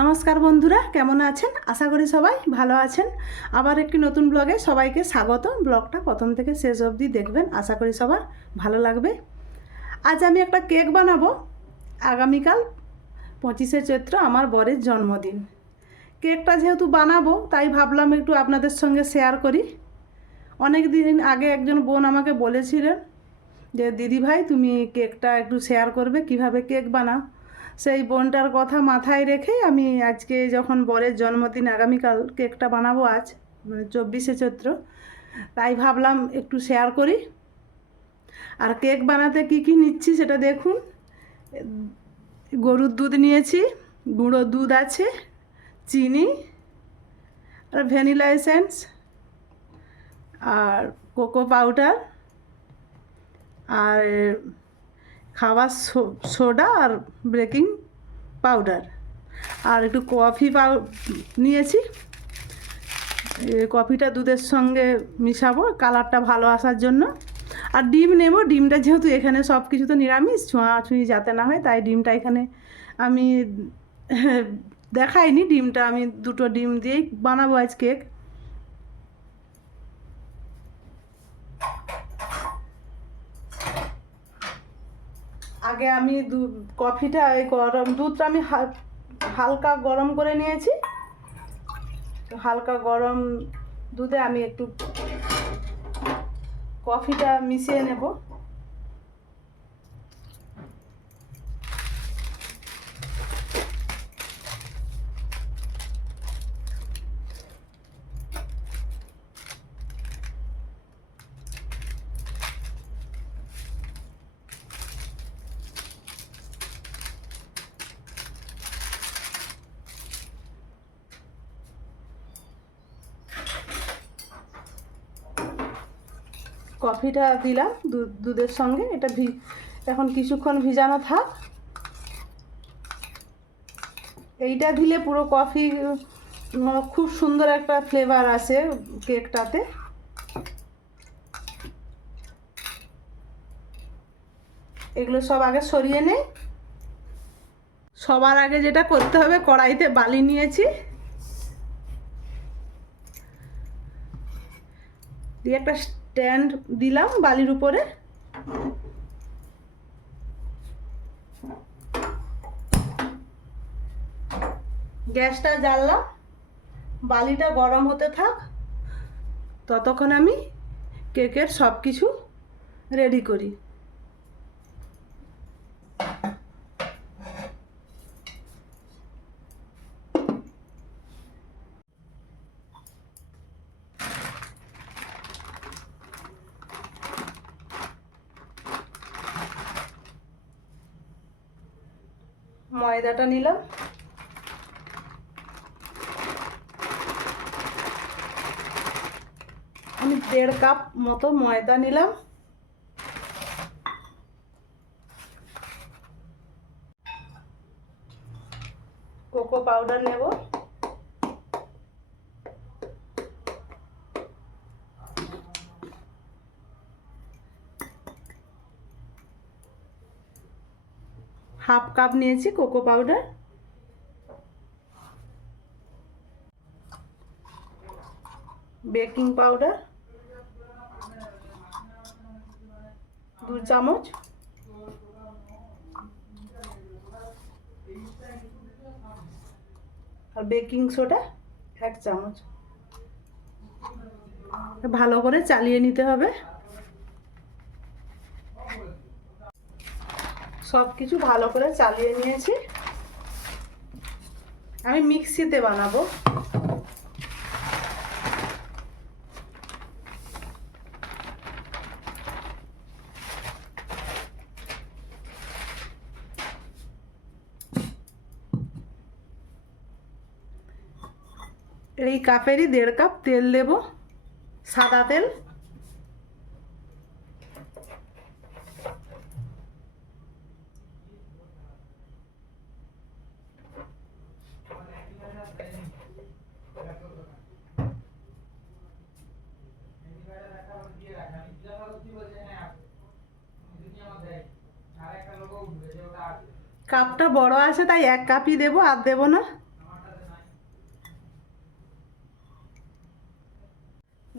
নমস্কার বন্ধুরা, কেমন আছেন? আশা করি সবাই ভালো আছেন। আবার একটি নতুন ব্লগে সবাইকে স্বাগত। ব্লগটা প্রথম থেকে শেষ অবধি দেখবেন, আশা করি সবার ভালো লাগবে। আজ আমি একটা কেক বানাবো। আগামীকাল পঁচিশে চৈত্র আমার বরের জন্মদিন। কেকটা যেহেতু বানাবো, তাই ভাবলাম একটু আপনাদের সঙ্গে শেয়ার করি। অনেক দিন আগে একজন বোন আমাকে বলেছিলেন যে, দিদি ভাই, তুমি কেকটা একটু শেয়ার করবে, কীভাবে কেক বানাও? সেই বোনটার কথা মাথায় রেখে আমি আজকে যখন বরের জন্মদিন, আগামীকাল কেকটা বানাবো আজ মানে চব্বিশে চৈত্র, তাই ভাবলাম একটু শেয়ার করি। আর কেক বানাতে কি কি নিচ্ছি সেটা দেখুন। গরুর দুধ নিয়েছি, গুঁড়ো দুধ আছে, চিনি, আর ভ্যানিলা এসেন্স, আর কোকো পাউডার, আর সো- সোডা আর বেকিং পাউডার। আর একটু কফি পাউ, নিয়েছি। কফিটা দুধের সঙ্গে মিশাবো, কালারটা ভালো আসার জন্য। আর ডিম নেব, ডিমটা যেহেতু এখানে সব কিছু তো নিরামিষ ছোঁয়াছুঁয়ি যাতে না হয়, তাই ডিমটা এখানে আমি, দেখাইনি। ডিমটা আমি দুটো ডিম দিয়েই বানাবো আজ কেক। আগে আমি কফিটা, এই গরম দুধটা আমি হালকা গরম করে নিয়েছি। হালকা গরম দুধে আমি একটু কফিটা মিশিয়ে নেব। কফিটা দিলাম দুধ দুধের সঙ্গে। এটা এখন কিছুক্ষণ ভিজানো থাক। এইটা দিলে পুরো কফি খুব সুন্দর একটা ফ্লেভার আসে কেকটাতে। এগুলো সব আগে সরিয়ে নেই। সবার আগে যেটা করতে হবে, কড়াইতে বালি নিয়েছি। দিয়ে একটা স্ট্যান্ড দিলাম বালির উপরে। গ্যাসটা জ্বাললাম, বালিটা গরম হতে থাক, ততক্ষণ আমি কেকের সব কিছু রেডি করি। ময়দাটা নিলাম। আমি দেড় কাপ মতো ময়দা নিলাম। কোকো পাউডার নেব। হাফ কাপ নিয়েছি কোকো পাউডার। Baking powder. দু চামচ। আর বেকিং সোডা এক চামচ। ভালো করে চালিয়ে নিতে হবে। সব কিছু ভালো করে চালিয়ে নিয়েছি। আমি মিক্সিতে বানাবো। এই কাপেরই দেড় কাপ তেল দেব, সাদা তেল। কাপটা বড় আছে, তাই এক কাপই দেবো, আর দেবো না।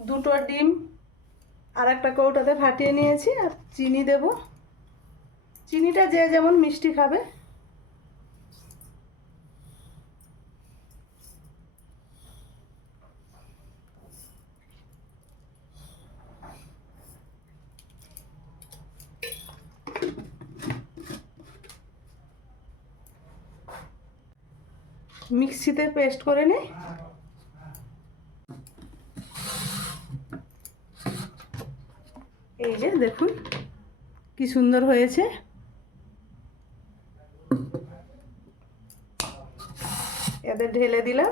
দুটো ডিম, আর একটা কৌটাতে ফাটিয়ে নিয়েছি, আর চিনি দেব। চিনিটা যে যেমন মিষ্টি খাবে। মিক্সিতে পেস্ট করে নিই এই যে দেখুন কি সুন্দর হয়েছে। এদের ঢেলে দিলাম।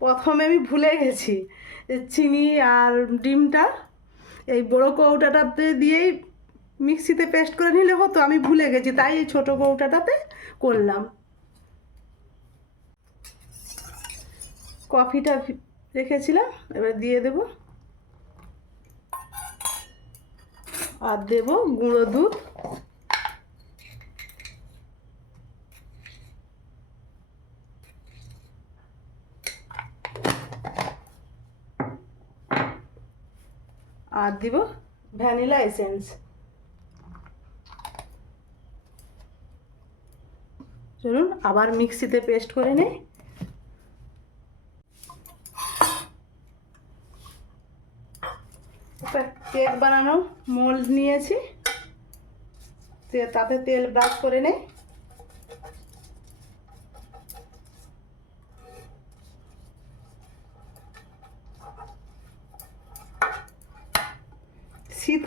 প্রথমে আমি ভুলে গেছি চিনি আর ডিমটা, এই বড় কৌটাটাতে দিয়েই মিক্সিতে পেস্ট করে নিলে হতো, আমি ভুলে গেছি, তাই এই ছোটো কৌটাটাতে করলাম। কফিটা রেখেছিলাম, এবার দিয়ে দেব। আর দেব গুঁড়ো দুধ। আর দিব ভ্যানিলা এসেন্স। চলুন আবার মিক্সিতে পেস্ট করে নেই। একটা কেক বানানো মোল্ড নিয়েছি। তাতে তেল ব্রাশ করে নেই।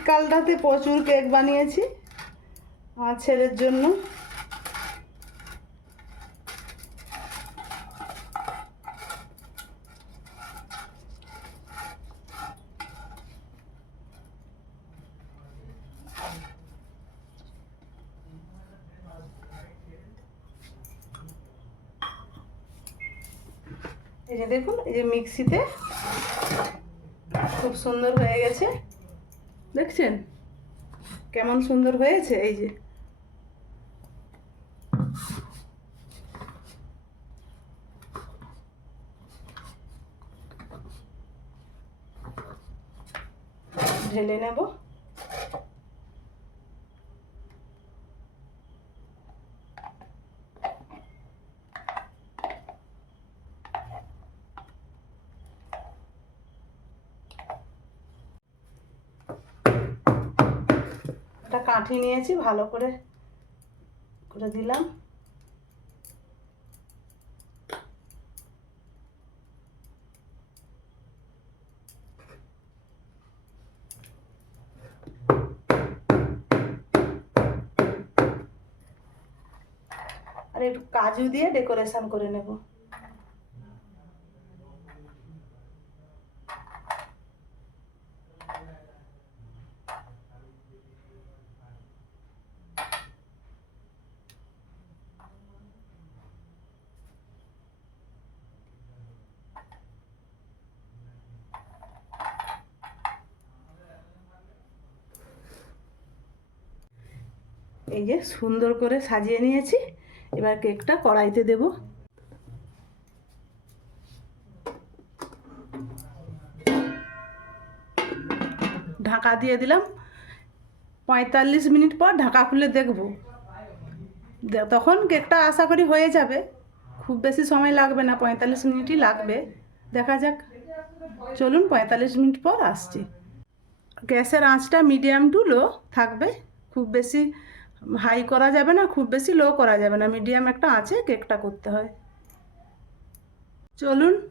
শীতকালটাতে প্রচুর কেক বানিয়েছি, আমার ছেলের জন্য। এই যে দেখুন, এই যে মিক্সিতে খুব সুন্দর হয়ে গেছে। দেখছেন? কেমন সুন্দর হয়েছে এই যে। ঢেলে নেব একটা কাঠি নিয়েছি ভালো করে করে দিলাম। আর একটু কাজু দিয়ে ডেকোরেশন করে নেব। এই যে সুন্দর করে সাজিয়ে নিয়েছি। এবার কেকটা কড়াইতে দেব। ঢাকা দিয়ে দিলাম। পঁয়তাল্লিশ মিনিট পর ঢাকা খুলে দেখব। তখন কেকটা আশা করি হয়ে যাবে। খুব বেশি সময় লাগবে না, পঁয়তাল্লিশ মিনিটই লাগবে। দেখা যাক। চলুন, পঁয়তাল্লিশ মিনিট পর আসছি। গ্যাসের আঁচটা মিডিয়াম টু লো থাকবে। খুব বেশি হাই করা যাবে না, খুব বেশি লো করা যাবে না মিডিয়াম একটা আছে কেকটা করতে হয়। চলুন,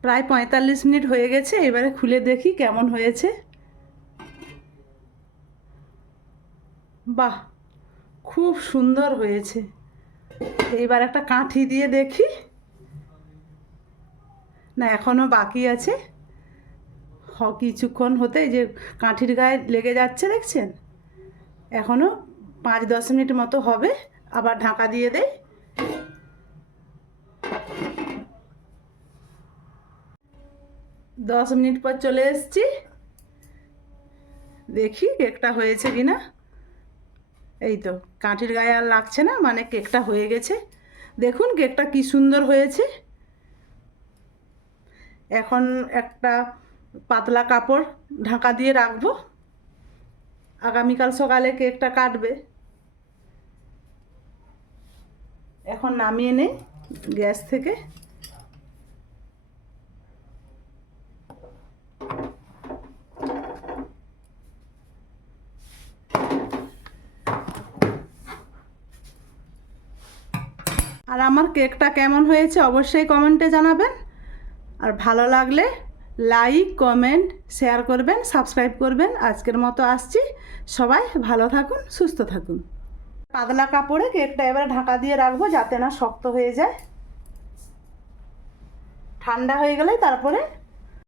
প্রায় পঁয়তাল্লিশ মিনিট হয়ে গেছে, এবারে খুলে দেখি কেমন হয়েছে। বাহ, খুব সুন্দর হয়েছে। এইবার একটা কাঠি দিয়ে দেখি। না এখনও বাকি আছে। হ, কিছুক্ষণ হতে যে কাঠির গায়ে লেগে যাচ্ছে, দেখছেন? এখনও পাঁচ দশ মিনিট মতো হবে। আবার ঢাকা দিয়ে দেই দশ মিনিট পর চলে এসেছি। দেখি কেকটা হয়েছে কি না এই তো, কাঠির গায়ে আর লাগছে না মানে কেকটা হয়ে গেছে। দেখুন কেকটা কি সুন্দর হয়েছে। এখন একটা পাতলা কাপড় ঢাকা দিয়ে রাখব। আগামীকাল সকালে কেকটা কাটবে। এখন নামিয়ে নেই গ্যাস থেকে। আর আমার কেকটা কেমন হয়েছে অবশ্যই কমেন্টে জানাবেন। আর ভালো লাগলে লাইক, কমেন্ট, শেয়ার করবেন, সাবস্ক্রাইব করবেন। আজকের মতো আসছি। সবাই ভালো থাকুন, সুস্থ থাকুন। পাতলা কাপড়ে কেকটা এবারে ঢাকা দিয়ে রাখব যাতে না শক্ত হয়ে যায়। ঠান্ডা হয়ে গেলে তারপরে